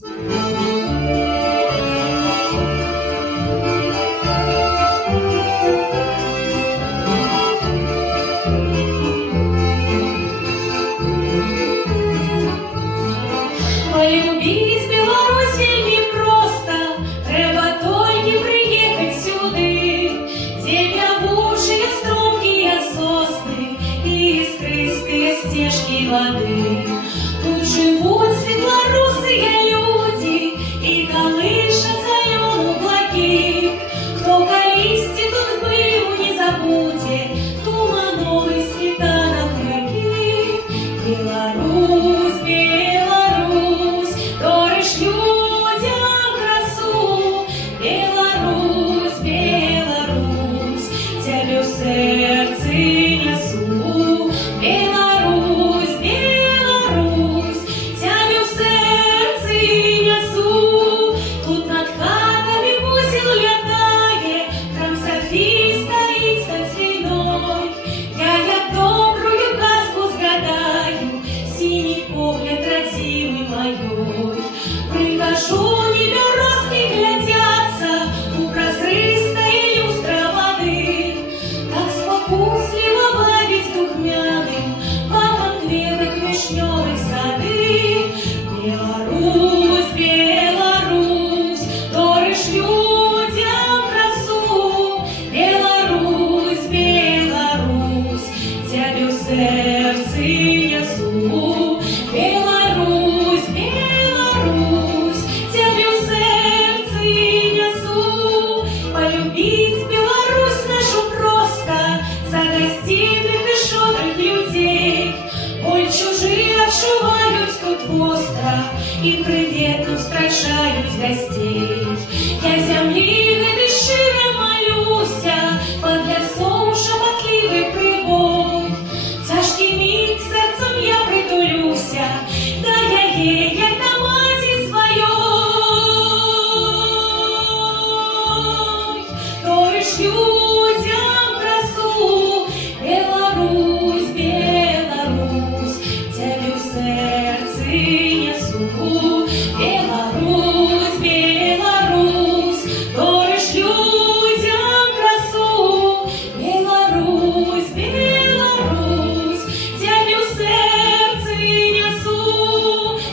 Полюбить Беларусь вельми просто, треба толькі приехать сюды, где пявучие стрункие сосны и искристые стежки воды. Тут живут светлорусые люди и колышется лен облаки. Кто колисти тут был, не забудет тумановый світанок реки. Беларусь, Беларусь, даришь людям красу. Беларусь, Беларусь, тебе в сердце несу. Беларусь, Беларусь, тебе в сердце несу. Тут над хатами бусин летает, храм Софии стоит над стеной. Я добрую казку згадаю, синий погляд родимый моей. Прихожу, небероски глядятся у прозрыстой люстра воды. Так спокусливо владеть духмяным пахом клеток вишневых сады. Беларусь, Беларусь, даришь людям красу. Беларусь, Беларусь, тебе в сердце несу. Беларусь, Беларусь, тебе в сердце несу. Полюбить Беларусь нашу просто за гостиных и шодрых людей. Боль чужие отшивают тут остро и приветно встречают гостей. Я земли этой щиро молюся, под лесом шепотливый прибой. Тяжкий миг сердцем я притулюся, да я ей, як на маті своей. Даришь людям красу. Беларусь, Беларусь, тебе в сердце несу. Беларусь, Беларусь, даришь людям красу. Беларусь, Беларусь, тебе в сердце несу.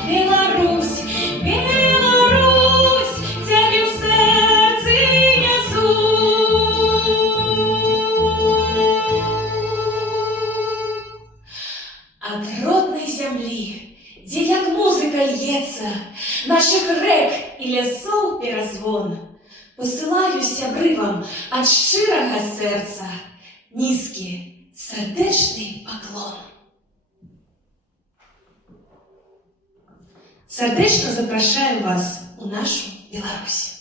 Беларусь, Беларусь, тебе в сердце несу. От родной земли, где як музыка льется, наших рек и лесов перезвон, посылаю сябривам от щирого сердца низкий сердечный поклон. Сердечно запрошаем вас у нашу Беларусь.